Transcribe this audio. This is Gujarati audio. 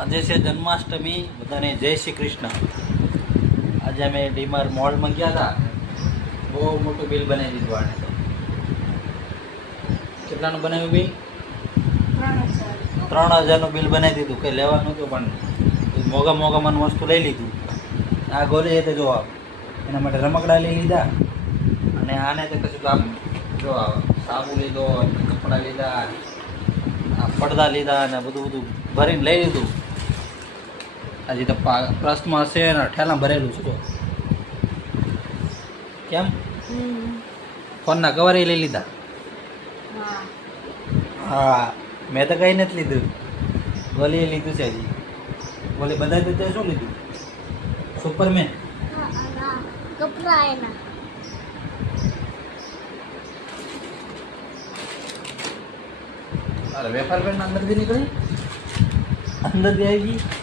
આજે છે જન્માષ્ટમી, બધાને જય શ્રી કૃષ્ણ. આજે અમે ડીમાર મોલમાં ગયા હતા, બહુ મોટું બિલ બનાવી દીધું આને તો. કેટલાનું બનાવ્યું બિલ? 3000નું બિલ બનાવી દીધું. કંઈ લેવાનું હતું પણ મોંઘા મોંઘામાં વસ્તુ લઈ લીધું. આ ગોલી એ તો જો એના માટે રમકડા લઈ લીધા, અને આને તો કશું આમ જો સાબુ લીધો, કપડાં લીધા, આ પડદા લીધા અને બધું બધું ભરીને લઈ લીધું. હજી તો પ્રશ્નમાં હશે ને ઠેલામાં ભરેલું છે. કેમ? ફોનના કવર લઈ લીધા? હા, મેં તો કંઈ નથી લીધું. ગોલીએ લીધું છે હજી. ગોલી બધા દીધું. શું લીધું? સુપરમેન. અરે વેફર પેન અંદર થી નીકળી, અંદર થી આવી ગઈ.